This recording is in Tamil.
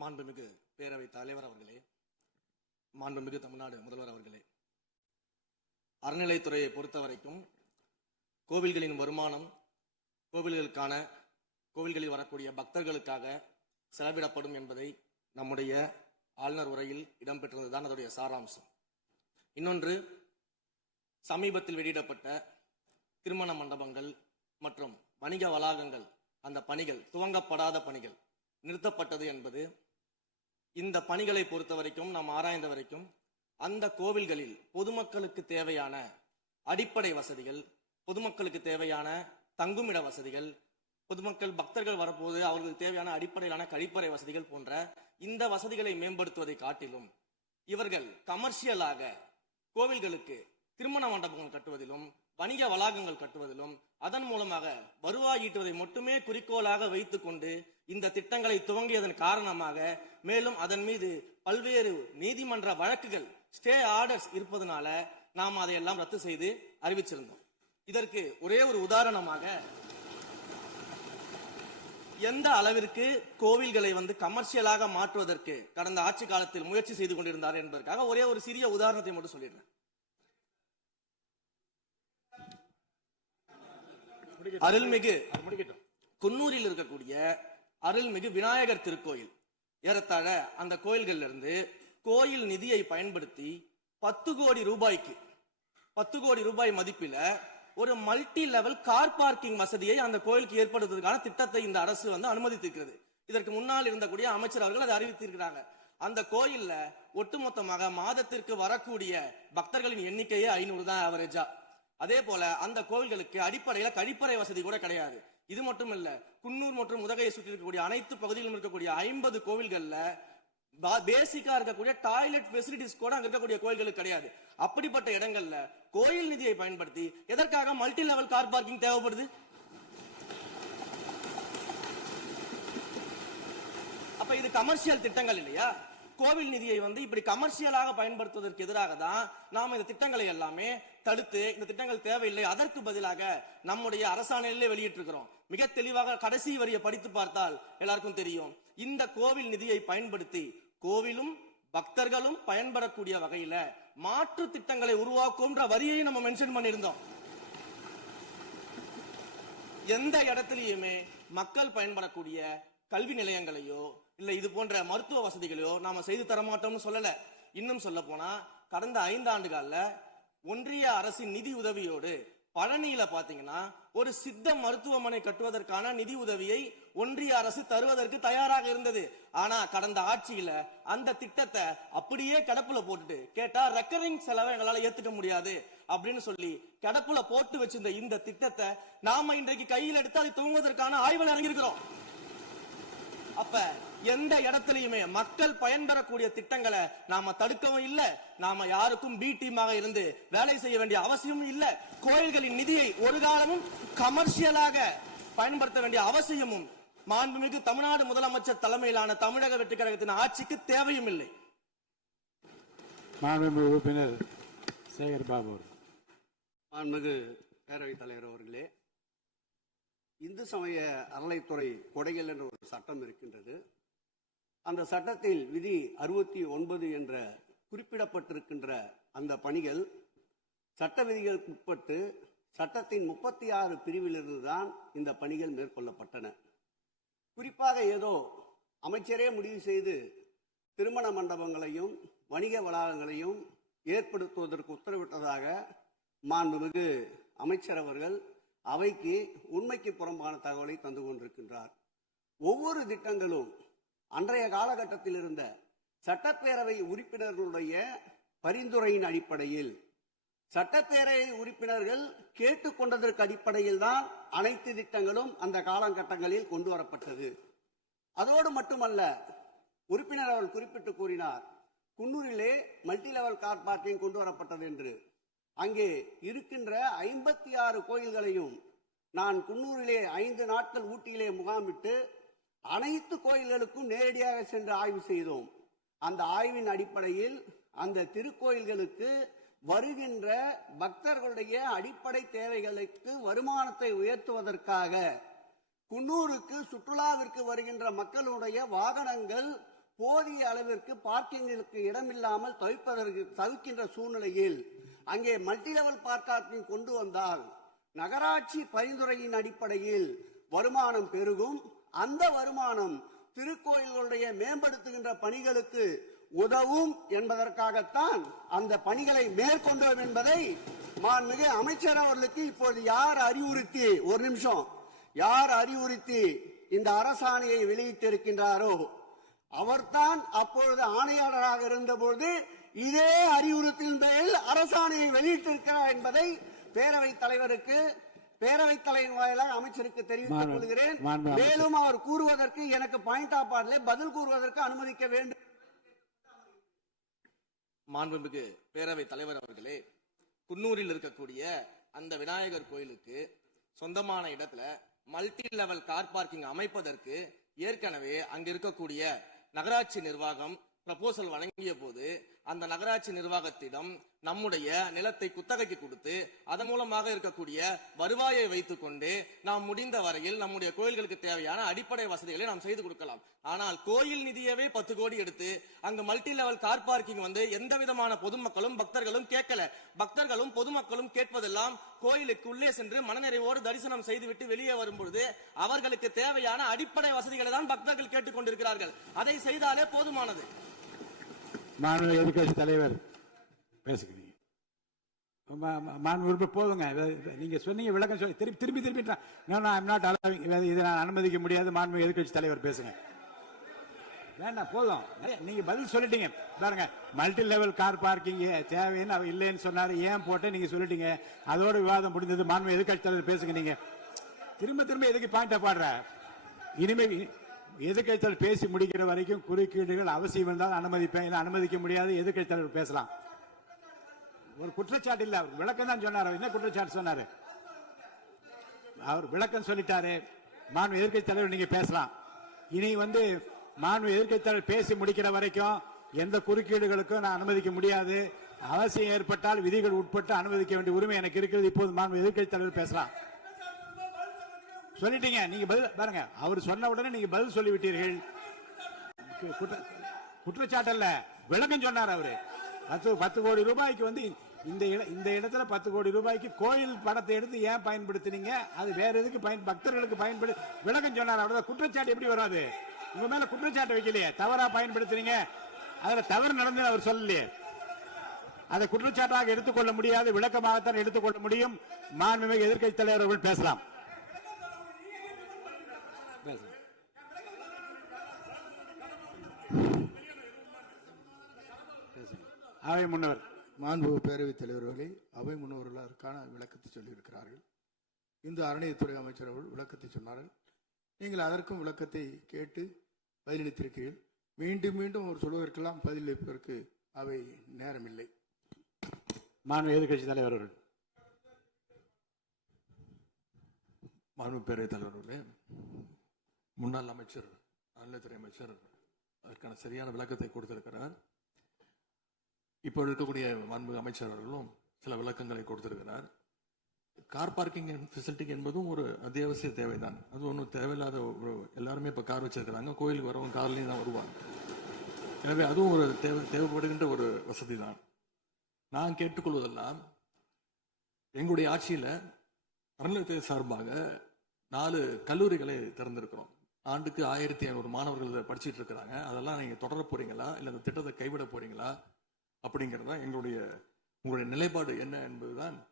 மாண்புமிகு பேரவை தலைவர் அவர்களே, மாண்புமிகு தமிழ்நாடு முதல்வர் அவர்களே, அறநிலைத்துறையை பொறுத்தவரைக்கும் கோவில்களின் வருமானம் கோவில்களில் வரக்கூடிய பக்தர்களுக்காக செலவிடப்படும் என்பதை நம்முடைய ஆளுநர் உரையில் இடம்பெற்றிருந்ததுதான் அதனுடைய சாராம்சம். இன்னொன்று, சமீபத்தில் வெளியிடப்பட்ட திருமண மண்டபங்கள் மற்றும் வணிக வளாகங்கள், அந்த பணிகள் துவங்கப்படாத பணிகள் நிறுத்தப்பட்டது என்பது, இந்த பணிகளை பொறுத்த வரைக்கும் நாம் ஆராய்ந்த வரைக்கும் அந்த கோவில்களில் பொதுமக்களுக்கு தேவையான அடிப்படை வசதிகள், பொதுமக்களுக்கு தேவையான தங்குமிட வசதிகள், பொதுமக்கள் பக்தர்கள் வரப்போது அவர்களுக்கு தேவையான அடிப்படையிலான கழிப்பறை வசதிகள் போன்ற இந்த வசதிகளை மேம்படுத்துவதை காட்டிலும் இவர்கள் கமர்ஷியலாக கோவில்களுக்கு திருமண மண்டபங்கள் கட்டுவதிலும் வணிக வளாகங்கள் கட்டுவதிலும் அதன் மூலமாக வருவாய் ஈட்டுவதை மட்டுமே குறிக்கோளாக வைத்துக் கொண்டு இந்த திட்டங்களை துவங்கியதன் காரணமாக மேலும் அதன் மீது பல்வேறு நீதிமன்ற வழக்குகள், ஸ்டே ஆர்டர்ஸ் இருப்பதனால நாம் அதையெல்லாம் ரத்து செய்து அறிவிச்சிருந்தோம். இதற்கு ஒரே ஒரு உதாரணமாக, எந்த அளவிற்கு கோவில்களை கமர்ஷியலாக மாற்றுவதற்கு கடந்த ஆட்சி காலத்தில் முயற்சி செய்து கொண்டிருந்தார் என்பதற்காக ஒரே ஒரு சிறிய உதாரணத்தை மட்டும் சொல்லிடுறேன். அருள்மிகு குன்னூரில் இருக்கக்கூடிய அருள்மிகு விநாயகர் திருக்கோயில், ஏறத்தாழ அந்த கோயில்கள் இருந்து கோயில் நிதியை பயன்படுத்தி 10 கோடி ரூபாய்க்கு 10 கோடி ரூபாய் மதிப்பில ஒரு மல்டி லெவல் கார் பார்க்கிங் வசதியை அந்த கோயிலுக்கு ஏற்படுத்துவதற்கான திட்டத்தை இந்த அரசு அனுமதித்திருக்கிறது. இதற்கு முன்னால் இருந்தக்கூடிய அமைச்சர் அவர்கள் அதை அறிவித்திருக்கிறாங்க. அந்த கோயில்ல ஒட்டுமொத்தமாக மாதத்திற்கு வரக்கூடிய பக்தர்களின் எண்ணிக்கையே 500 தான் ஆவரேஜா. அதே போல அந்த கோவில்களுக்கு அடிப்படையில கழிப்பறை வசதி கூட கிடையாது. இது மட்டும் இல்ல, குன்னூர் மற்றும் உதகையை சுற்றி இருக்கக்கூடிய அனைத்து பகுதிகளிலும் இருக்கக்கூடிய 50 கோவில்கள்ல பேசிக்கா இருக்கக்கூடிய டாய்லெட் ஃபெசிலிட்டிஸ் கூட அங்க இருக்கக்கூடிய கோயில்களுக்கு கிடையாது. அப்படிப்பட்ட இடங்கள்ல கோயில் நிதியை பயன்படுத்தி எதற்காக மல்டி லெவல் கார் பார்க்கிங் தேவைப்படுது? அப்ப இது கமர்ஷியல் திட்டங்கள் இல்லையா? கோவில் நிதியை இப்படி கமர்ஷியலாக பயன்படுத்துவதற்கு எதிராக தான் நாம் இந்த திட்டங்களை எல்லாமே தடுத்து, இந்த திட்டங்கள் தேவையில்லை, அதற்கு பதிலாக நம்முடைய அரசாணையிலே வெளியிட்டிருக்கிறோம். மிக தெளிவாக கடைசி வரியை படித்து பார்த்தால் எல்லாருக்கும் தெரியும். இந்த கோவில் நிதியை பயன்படுத்தி கோவிலும் பக்தர்களும் பயன்பெறக்கூடிய வகையில மாற்று திட்டங்களை உருவாக்கும் வரியை நம்ம மென்ஷன் பண்ணியிருந்தோம். எந்த இடத்திலேயுமே மக்கள் பயன்படக்கூடிய கல்வி நிலையங்களையோ இல்ல இது போன்ற மருத்துவ வசதிகளையோ நாம செய்து தர மாட்டோம்னு சொல்லல. இன்னும் சொல்ல போனா, கடந்த 5 ஆண்டுகள்ல ஒன்றிய அரசின் நிதி உதவியோடு பழனியில பாத்தீங்கன்னா ஒரு சித்த மருத்துவமனை கட்டுவதற்கான நிதி உதவியை ஒன்றிய அரசு தருவதற்கு தயாராக இருந்தது. ஆனா கடந்த ஆட்சியில அந்த திட்டத்தை அப்படியே கிடப்புல போட்டுட்டு, கேட்டா ரெக்கரிங் செலவை எங்களால ஏத்துக்க முடியாது அப்படின்னு சொல்லி கிடப்புல போட்டு வச்சிருந்த இந்த திட்டத்தை நாம இன்றைக்கு கையில் எடுத்து அதை துவங்குவதற்கான ஆய்வில் இறங்கியிருக்கிறோம். அப்ப எந்த இடத்திலையுமே மக்கள் பயன்பெறக்கூடிய திட்டங்களை நாம தடுக்கவும் இல்லை, நாம யாருக்கும் பி டீமாக இருந்து வேலை செய்ய வேண்டிய அவசியமும் இல்லை. கோயில்களின் நிதியை ஒரு காலமும் கமர்ஷியலாக பயன்படுத்த வேண்டிய அவசியமும் மாண்புமிகு தமிழ்நாடு முதலமைச்சர் தலைமையிலான தமிழக வெற்றி கழகத்தின் ஆட்சிக்கு தேவையும் இல்லை. மாண்புமிகு உறுப்பினர் சேகர் பாபு. மாண்புமிகு பேரவைத் தலைவர் அவர்களே, இந்து சமய அறநிலைத்துறை கொடைகள் என்ற ஒரு சட்டம் இருக்கின்றது. அந்த சட்டத்தில் விதி 69 என்ற குறிப்பிடப்பட்டிருக்கின்ற அந்த பணிகள் சட்ட விதிகளுக்கு உட்பட்டு சட்டத்தின் 36 பிரிவிலிருந்து தான் இந்த பணிகள் மேற்கொள்ளப்பட்டன. குறிப்பாக ஏதோ அமைச்சரே முடிவு செய்து திருமண மண்டபங்களையும் வணிக வளாகங்களையும் ஏற்படுத்துவதற்கு உத்தரவிட்டதாக மாண்புமிகு அமைச்சர் அவர்கள் அவைக்கு உண்மைக்கு புறம்பான தகவலை தந்து கொண்டிருக்கின்றார். ஒவ்வொரு திட்டங்களும் அன்றைய காலகட்டத்தில் இருந்த சட்டப்பேரவை உறுப்பினர்களுடைய பரிந்துரையின் அடிப்படையில், சட்டப்பேரவை உறுப்பினர்கள் கேட்டுக்கொண்டதற்கு அடிப்படையில் தான் அனைத்து திட்டங்களும் அந்த காலகட்டங்களில் கொண்டு வரப்பட்டது. அதோடு மட்டுமல்ல, உறுப்பினர் அவர்கள் குறிப்பிட்டு கூறினார், குன்னூரிலே மல்டி லெவல் கார் பார்க்கிங் கொண்டு வரப்பட்டது என்று. அங்கே இருக்கின்ற 56 கோயில்களையும் நான் குன்னூரிலே 5 நாட்கள் ஊட்டியிலே முகாமிட்டு அனைத்து கோயில்களுக்கும் நேரடியாக சென்று ஆய்வு செய்தோம். அந்த ஆய்வின் அடிப்படையில் அந்த திருக்கோயில்களுக்கு வருகின்ற பக்தர்களுடைய அடிப்படை தேவைகளுக்கு வருமானத்தை உயர்த்துவதற்காக குன்னூருக்கு சுற்றுலாவிற்கு வருகின்ற மக்களுடைய வாகனங்கள் போதிய அளவிற்கு பார்க்கிங்களுக்கு இடமில்லாமல் தவிக்கின்ற சூழ்நிலையில் அங்கே மல்டி லெவல் பார்க்கிங் கொண்டு வந்தால் நகராட்சி பரிந்துரையின் அடிப்படையில் வருமானம் பெருகும். அந்த வருமானம் திருக்கோயில்களுடைய மேம்படுத்துகின்ற பணிகளுக்கு உதவும் என்பதற்காகத்தான் அந்த பணிகளை மேற்கொண்டோம் என்பதை மாண்புமிகு அமைச்சர் அவர்களுக்கு இப்போது யார் அறிவுறுத்தி இந்த அரசாணையை வெளியிட்டிருக்கின்றாரோ அவர்தான் அப்பொழுது ஆணையாளராக இருந்தபோது இதே அறிவுறுத்தின் பேரில் அரசாணையை வெளியிட்டிருக்கிறார் என்பதை பேரவைத் தலைவர் வாயிலாக அமைச்சருக்கு தெரிவித்துக் கொள்கிறேன். மேலும் அவர் கூறுவதற்கு எனக்கு பாயிண்ட் ஆஃப் ஆர்டரில் பதில் கூறுவதற்கு அனுமதிக்க வேண்டும். மாண்புமிகு பேரவைத் தலைவர் அவர்களே, குன்னூரில் இருக்கக்கூடிய அந்த விநாயகர் கோயிலுக்கு சொந்தமான இடத்துல மல்டி லெவல் கார் பார்க்கிங் அமைப்பதற்கு ஏற்கனவே அங்க இருக்கக்கூடிய நகராட்சி நிர்வாகம் ப்ரப்போசல் வழங்கிய போது அந்த நகராட்சி நிர்வாகத்திடம் நம்முடைய நிலத்தை குத்தகைக்கு கொடுத்து அதன் மூலமாக இருக்கக்கூடிய வருவாயை வைத்துக் கொண்டு நாம் முடிந்த வரையில் நம்முடைய கோயில்களுக்கு தேவையான அடிப்படை வசதிகளை நாம் செய்து கொடுக்கலாம். ஆனால் கோயில் நிதியவே 10 கோடி எடுத்து அங்க மல்டி லெவல் கார் பார்க்கிங் எந்த விதமான பொதுமக்களும் பக்தர்களும் கேட்கல. பக்தர்களும் பொதுமக்களும் கேட்பதெல்லாம் கோயிலுக்கு உள்ளே சென்று மனநிறைவோடு தரிசனம் செய்துவிட்டு வெளியே வரும்பொழுது அவர்களுக்கு தேவையான அடிப்படை வசதிகளை தான் பக்தர்கள் கேட்டுக் கொண்டிருக்கிறார்கள். அதை செய்தாலே போதுமானது. மாண்புமிகு எதிர்க்கட்சி தலைவர் பேசுகிறீங்க. மாண்புமிகு போதுங்க. நீங்க சொன்னீங்க விளக்கம் சொல்லி திருப்பி இதை நான் அனுமதிக்க முடியாது. மாண்புமிகு எதிர்க்கட்சி தலைவர் பேசுங்க. வேண்டாம், போதும். நீங்க பதில் சொல்லிட்டீங்க பாருங்க. மல்டி லெவல் கார் பார்க்கிங் தேவைன்னு அவர் இல்லைன்னு சொன்னாரு. ஏன் போட்டு நீங்க சொல்லிட்டீங்க. அதோட விவாதம் முடிந்தது. மாண்புமிகு எதிர்க்கட்சி தலைவர் பேசுங்க. நீங்க திரும்ப எதுக்கு பாயிண்ட் ஆஃப் ஆடுற? இனிமே எதிர்க்கட்சி தலைவர் பேசி முடிக்கிற வரைக்கும் குறுக்கீடுகள் அவசியம் இருந்தால் அனுமதிப்பேன், அனுமதிக்க முடியாது. எதிர்க்கட்சி தலைவர் பேசலாம். ஒரு குற்றச்சாட்டு இல்ல, அவர் விளக்கம் தான் சொன்னார். என்ன குற்றச்சாட்டு சொன்னாரு? அவர் விளக்கம் சொல்லிட்டாரு. மாண்புமிகு எதிர்க்கட்சி தலைவர் நீங்க பேசலாம். இனி மாண்புமிகு எதிர்க்கட்சி தலைவர் பேசி முடிக்கிற வரைக்கும் எந்த குறுக்கீடுகளுக்கும் நான் அனுமதிக்க முடியாது. அவசியம் ஏற்பட்டால் விதிகள் உட்பட்டு அனுமதிக்க வேண்டிய உரிமை எனக்கு இருக்கிறது. இப்போது மாண்புமிகு எதிர்க்கட்சி தலைவர் பேசலாம். சொல்லிட்டீங்க. நீங்க பதில் பாருங்க. அவர் சொன்ன உடனே நீங்க பதில் சொல்லிவிட்டீர்கள். குற்றச்சாட்டு அல்ல, விளக்கம் சொன்னார் அவரு. 10 கோடி ரூபாய்க்கு இந்த இடத்துல 10 கோடி ரூபாய்க்கு கோயில் படத்தை எடுத்து ஏன் பயன்படுத்தினீங்க? அது வேற எதுக்கு பக்தர்களுக்கு பயன்படு விளக்கம் சொன்னார். அவ்வளவுதான். குற்றச்சாட்டு எப்படி வராது? உங்க மேல குற்றச்சாட்டு வைக்கலையே. தவறா பயன்படுத்துறீங்க, அதுல தவறு நடந்து அவர் சொல்லலையே. அதை குற்றச்சாட்டாக எடுத்துக்கொள்ள முடியாது, விளக்கமாகத்தான் எடுத்துக்கொள்ள முடியும். மாண்புமிகு எதிர்க்கட்சி தலைவர் அவர்கள் பேசலாம். அவை முன்னவர். மாண்புமிகு பேரவைத் தலைவர்களே, அவை முன்னவர்கள் அதற்கான விளக்கத்தை சொல்லியிருக்கிறார்கள். இந்த அறநிலையத்துறை அமைச்சர் அவர்கள் விளக்கத்தை சொன்னார்கள். நீங்கள் அதற்கும் விளக்கத்தை கேட்டு பதிலளித்திருக்கிறீர்கள். மீண்டும் அவர் சொல்வதற்கெல்லாம் பதிலளிப்பதற்கு அவை நேரமில்லை. மாண்புமிகு எதிர்க்கட்சி தலைவர் அவர்கள். மாண்புமிகு பேரவைத் தலைவர்களே, முன்னாள் அமைச்சர் அறநிலையத்துறை அமைச்சர் அதற்கான சரியான விளக்கத்தை கொடுத்திருக்கிறார். இப்போ இருக்கக்கூடிய மாண்புமிகு அமைச்சர் அவர்களும் சில விளக்கங்களை கொடுத்திருக்கிறார். கார் பார்க்கிங் ஃபெசிலிட்டி என்பதும் ஒரு அத்தியாவசிய தேவைதான். அது ஒன்றும் தேவையில்லாத எல்லாருமே இப்போ கார் வச்சிருக்கிறாங்க. கோயிலுக்கு வரவங்க கார்லையும் தான் வருவாங்க. எனவே அதுவும் ஒரு தேவைப்படுகின்ற ஒரு வசதி தான். நான் கேட்டுக்கொள்வதெல்லாம், எங்களுடைய ஆட்சியில் அறநிலையத்துறை சார்பாக 4 கல்லூரிகளை திறந்திருக்கிறோம். ஆண்டுக்கு 1500 மாணவர்கள் படிச்சுட்டு இருக்கிறாங்க. அதெல்லாம் நீங்க தொடர போறீங்களா, இல்லை இந்த திட்டத்தை கைவிட போறீங்களா அப்படிங்கிறது தான் உங்களுடைய நிலைப்பாடு என்ன என்பதுதான்